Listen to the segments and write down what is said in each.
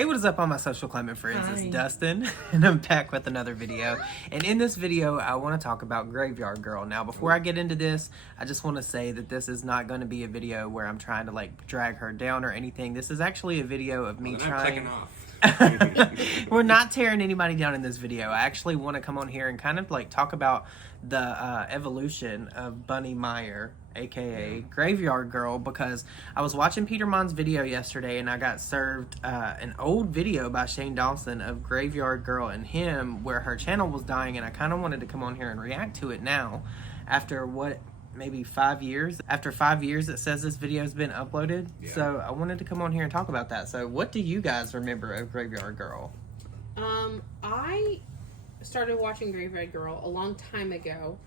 Hey, what is up all my social climate friends? Hi. It's Dustin, and I'm back with another video. And in this video, I want to talk about Graveyard Girl. Now, before I get into this, I just want to say that this is not going to be a video where I'm trying to like drag her down or anything. This is actually a video of me trying... We're not tearing anybody down in this video. I actually want to come on here and kind of like talk about the evolution of Bunny Meyer, aka Graveyard Girl, because I was watching Peter Mon's video yesterday and I got served an old video by Shane Dawson of Graveyard Girl and him where her channel was dying, and I kind of wanted to come on here and react to it now after maybe 5 years. After 5 years, it says this video has been uploaded. Yeah. So I wanted to come on here and talk about that. So what do you guys remember of Graveyard Girl? I started watching Graveyard Girl a long time ago,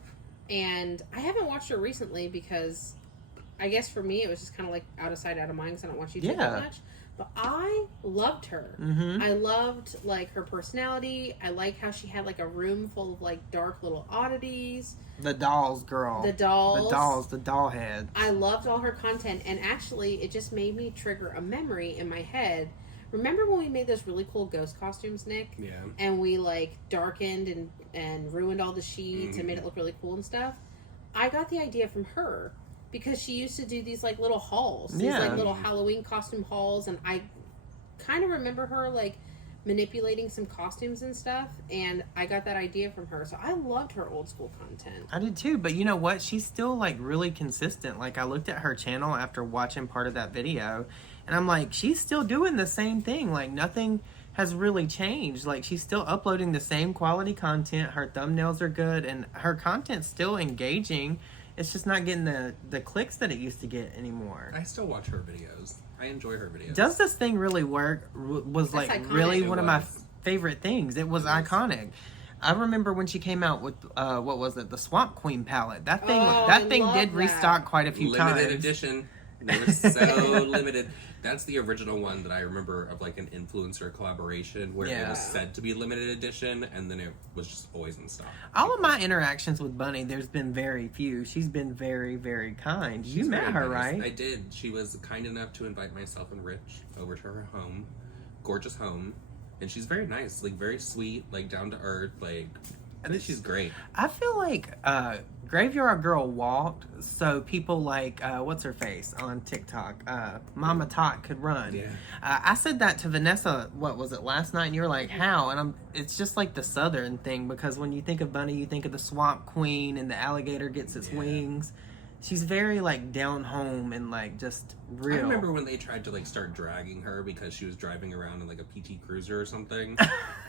and I haven't watched her recently because I guess for me it was just kind of like out of sight, out of mind because I don't watch YouTube that much. But I loved her. I loved like her personality. I like how she had like a room full of like dark little oddities. The dolls, girl. The dolls. The doll head. I loved all her content, and actually it just made me trigger a memory in my head. Remember when we made those really cool ghost costumes, Nick? Yeah. And we like darkened and ruined all the sheets and made it look really cool and stuff? I got the idea from her because she used to do these like little hauls. These like little Halloween costume hauls, and I kind of remember her like manipulating some costumes and stuff, and I got that idea from her. So I loved her old school content. I did too, but you know what? She's still like really consistent. Like I looked at her channel after watching part of that video, and I'm like, she's still doing the same thing. Like nothing has really changed. Like she's still uploading the same quality content. Her thumbnails are good, and her content's still engaging. It's just not getting the clicks that it used to get anymore. I still watch her videos. I enjoy her videos. Does this thing really work? Was like iconic. Really one of my favorite things. It was iconic. I remember when she came out with what was it? The Swamp Queen palette. That thing did restock quite a few times. Limited edition. They were so limited. That's the original one that I remember of like an influencer collaboration where it was said to be limited edition, and then it was just always in stock. All of my interactions with Bunny, there's been very few. She's been very, very kind. You met her, right? I did. She was kind enough to invite myself and Rich over to her home, gorgeous home, and she's very nice, like very sweet, like down to earth, like. I think she's great. I feel like Graveyard Girl walked so people like, what's her face on TikTok? Mama Tot could run. Yeah. I said that to Vanessa, what was it, last night? And you were like, how? And it's just like the Southern thing, because when you think of Bunny, you think of the Swamp Queen and the alligator gets its wings. She's very like down home and like just real. I remember when they tried to like start dragging her because she was driving around in like a PT Cruiser or something,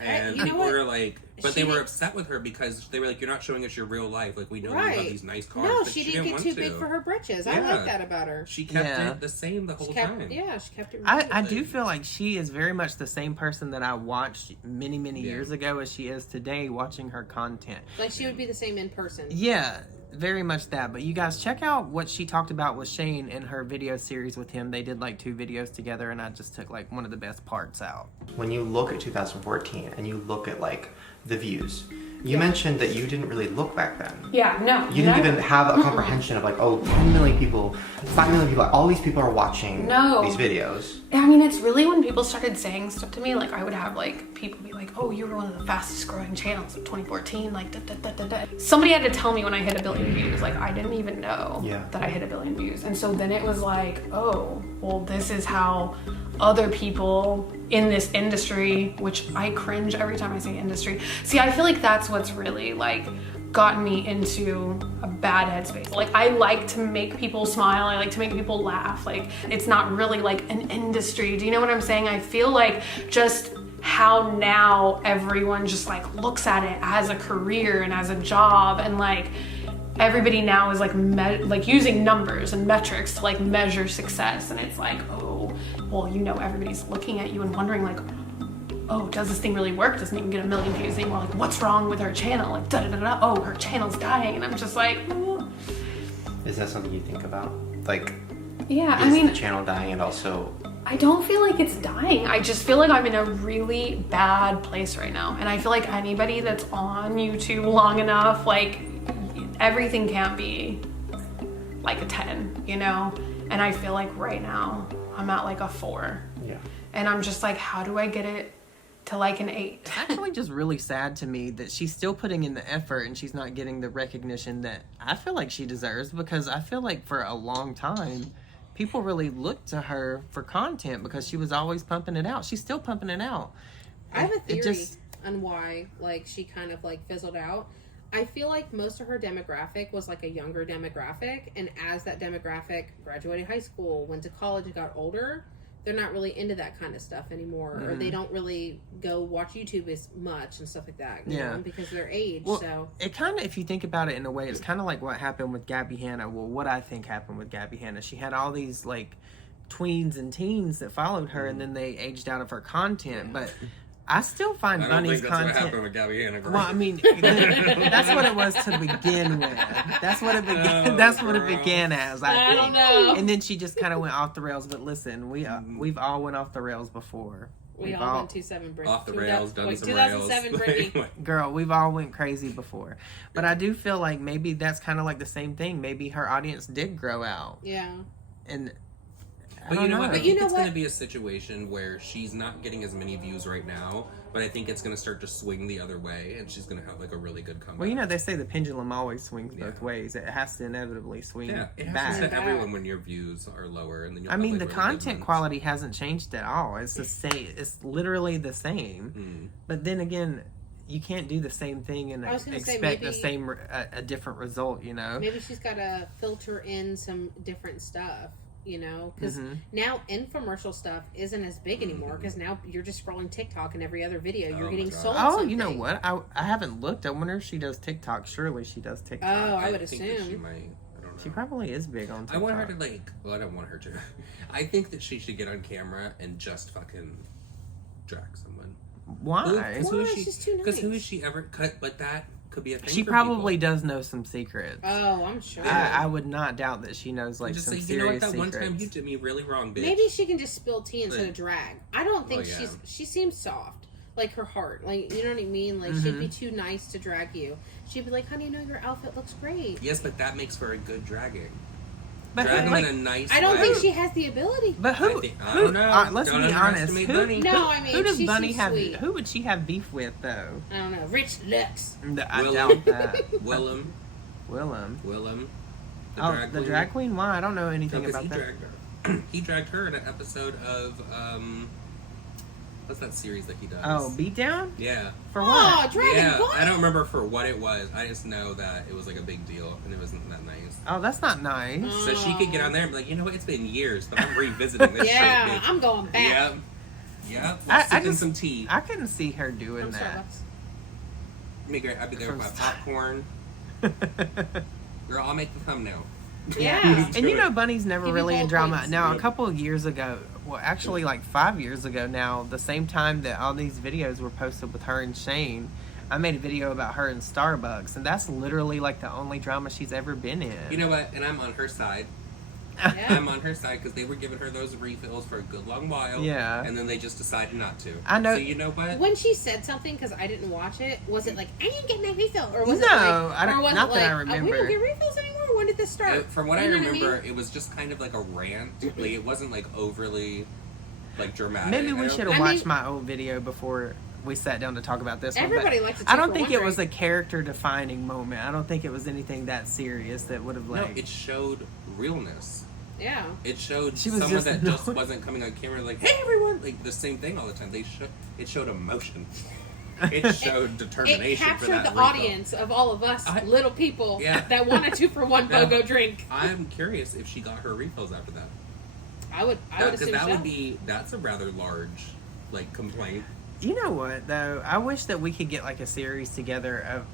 and people were like, but they were upset with her because they were like, "You're not showing us your real life. Like we know you have these nice cars." No, she didn't get too big for her britches. I like that about her. She kept it the same the whole time. Yeah, she kept it. I do feel like she is very much the same person that I watched many years ago as she is today, watching her content. Like she would be the same in person. Yeah. Very much that. But you guys check out what she talked about with Shane in her video series with him. They did like 2 videos together, and I just took like one of the best parts out. When you look at 2014 and you look at like the views, you mentioned that you didn't really look back then. Yeah, no. You didn't even have a comprehension of like, oh, 10 million people, 5 million people, all these people are watching these videos. I mean, it's really when people started saying stuff to me, like I would have like people be like, oh, you were one of the fastest growing channels of 2014, like da. Somebody had to tell me when I hit 1 billion views. Like I didn't even know that I hit 1 billion views. And so then it was like, oh, well, this is how other people in this industry, which I cringe every time I say industry. See, I feel like that's what's really like gotten me into a bad headspace. Like I like to make people smile. I like to make people laugh. Like it's not really like an industry. Do you know what I'm saying? I feel like just how now everyone just like looks at it as a career and as a job, and like everybody now is like using numbers and metrics to like measure success. And it's like, oh, well, you know, everybody's looking at you and wondering like, oh, does this thing really work? Doesn't even get 1 million views anymore. Like, what's wrong with her channel? Like, da-da-da-da. Oh, her channel's dying. And I'm just like, ooh. Is that something you think about? Like, yeah, I mean, the channel dying, and also... I don't feel like it's dying. I just feel like I'm in a really bad place right now. And I feel like anybody that's on YouTube long enough, like, everything can't be like a 10, you know? And I feel like right now I'm at like a 4. Yeah. And I'm just like, how do I get it to like an 8? It's actually just really sad to me that she's still putting in the effort and she's not getting the recognition that I feel like she deserves, because I feel like for a long time people really looked to her for content because she was always pumping it out. She's still pumping it out. I have a theory on why like she kind of like fizzled out. I feel like most of her demographic was like a younger demographic, and as that demographic graduated high school, went to college, and got older, they're not really into that kind of stuff anymore, or they don't really go watch YouTube as much and stuff like that, you know, because of their age. Well, so it kind of, if you think about it in a way, it's kind of like what happened with Gabby Hanna. Well, what I think happened with Gabby Hanna, she had all these like tweens and teens that followed her, and then they aged out of her content, but I still find Bunny's content. What happened with Gabby Hanna. Well, I mean, that's what it was to begin with. That's what it began. That's what it began as. I think. Don't know. And then she just kind of went off the rails. But listen, we've all went off the rails before. We all went 27 Brittany. Off the rails, done some 2007 rails. Brittany. Girl, we've all went crazy before. But I do feel like maybe that's kind of like the same thing. Maybe her audience did grow out. Yeah. And But you know what? I think it's going to be a situation where she's not getting as many views right now, but I think it's going to start to swing the other way, and she's going to have like a really good comeback. Well, you know, they say the pendulum always swings both ways. It has to inevitably swing it back. happens to everyone when your views are lower, and then I mean, the content quality hasn't changed at all. It's the same. It's literally the same. But then again, you can't do the same thing and expect a different result. You know, maybe she's got to filter in some different stuff. You know, because now infomercial stuff isn't as big anymore, because now you're just scrolling TikTok and every other video you're getting sold something. You know what? I haven't looked. I wonder if she does TikTok. Surely she does TikTok. Oh, I would assume. She might. I don't know. She probably is big on TikTok. I want her to I don't want her to. I think that she should get on camera and just fucking drag someone. Why? She's too nice. Because who has she ever cut? But that could be a thing. She probably does know some secrets. Oh, I'm sure. I would not doubt that she knows some serious secrets. You know what? That one time you did me really wrong, bitch. Maybe she can just spill tea instead of drag. I don't think she seems soft. Like her heart. Like, you know what I mean? Like, she'd be too nice to drag you. She'd be like, honey, your outfit looks great. Yes, but that makes for a good dragging. But drag them in a nice I don't way. think she has the ability. But who? I don't know. Let's don't be honest. Bunny. Who does she Bunny seems have? sweet. Who would she have beef with though? I don't know. Rich looks. I doubt that. Willem. The drag queen? Why? I don't know anything about that. Dragged her. He dragged her in an episode of what's that series that he does? Oh, Beatdown? Yeah. For what? Oh, Dragon what? I don't remember for what it was. I just know that it was like a big deal and it wasn't that nice. Oh, that's not nice. So she could get on there and be like, you know what? It's been years, but I'm revisiting this shit, bitch. I'm going back. Yep. I just some tea. I couldn't see her doing that. I'd be there with my popcorn. Girl, I'll make the thumbnail. Yeah. And you know, Bunny's never really in drama. Now, a couple of years ago, well, actually like 5 years ago now, the same time that all these videos were posted with her and Shane, I made a video about her in Starbucks, and that's literally like the only drama she's ever been in. You know what? And I'm on her side. Yeah. I'm on her side because they were giving her those refills for a good long while. Yeah. And then they just decided not to. I know. So you know what? When she said something, because I didn't watch it, was it like, I didn't get my refill? Or was no, it like, I don't, not that I remember. We don't get refills anymore? When did this start? From what I remember, it was just kind of like a rant. Like, it wasn't like overly like dramatic. Maybe we should have watched my old video before we sat down to talk about this one. Everybody likes to. I don't think it was a character-defining moment. I don't think it was anything that serious that would have like. No, it showed realness. Yeah. It showed someone that just wasn't coming on camera like, hey everyone, like the same thing all the time. It showed emotion. It showed determination. It captured for that the refill. Audience of all of us little people that want a 2-for-1 BOGO drink. I'm curious if she got her refills after that. I would assume so. That's a rather large like complaint. You know what though? I wish that we could get like a series together of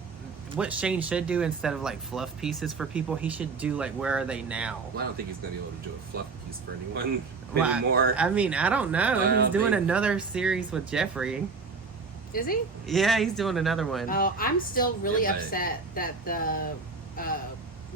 what Shane should do instead of like fluff pieces for people. He should do like Where Are They Now? Well, I don't think he's gonna be able to do a fluff piece for anyone anymore. I mean, I don't know. He's doing another series with Jeffrey. Is he? Yeah, he's doing another one. Oh, I'm still really upset that the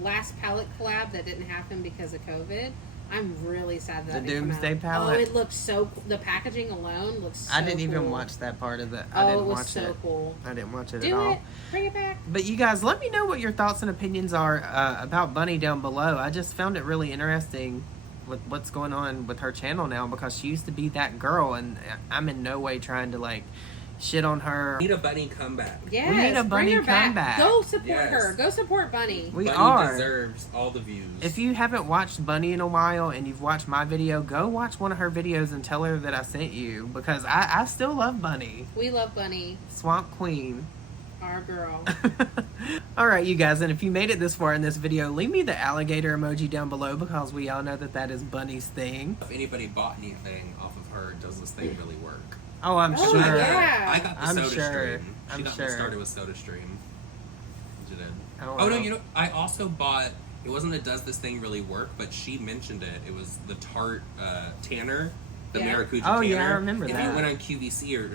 last palette collab that didn't happen because of COVID. I'm really sad that the Doomsday palette. Oh, it looks so. The packaging alone looks. So I didn't even cool. watch that part of it. Oh, it was so cool. I didn't watch it Do at all. it. Bring it back. But you guys, let me know what your thoughts and opinions are about Bunny down below. I just found it really interesting with what's going on with her channel now, because she used to be that girl, and I'm in no way trying to like shit on her. We need a Bunny comeback. Yes, we need a Bunny comeback. Go support her. Go support Bunny. Bunny deserves all the views. If you haven't watched Bunny in a while and you've watched my video, go watch one of her videos and tell her that I sent you, because I still love Bunny. We love Bunny. Swamp Queen. Our girl. Alright, you guys, and if you made it this far in this video, leave me the alligator emoji down below, because we all know that is Bunny's thing. If anybody bought anything off of her, does this thing really work? Oh, I'm sure. Yeah. I got the I'm Soda sure. Stream. She I'm got sure. me started with Soda Stream. She did. Oh No, you know, I also bought, it wasn't a does this thing really work, but she mentioned it. It was the Tarte Tanner, the Maracuja Tanner. Oh yeah, I remember that. If you went on QVC or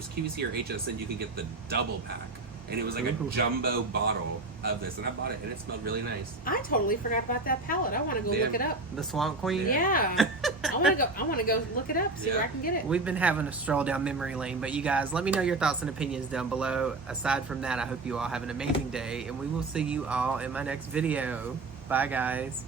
HSN, you could get the double pack. And it was like a jumbo bottle of this, and I bought it, and it smelled really nice. I totally forgot about that palette. I want to go look it up. The Swamp Queen? Yeah. I want to go look it up, see where I can get it. We've been having a stroll down memory lane, but you guys, let me know your thoughts and opinions down below. Aside from that, I hope you all have an amazing day, and we will see you all in my next video. Bye, guys.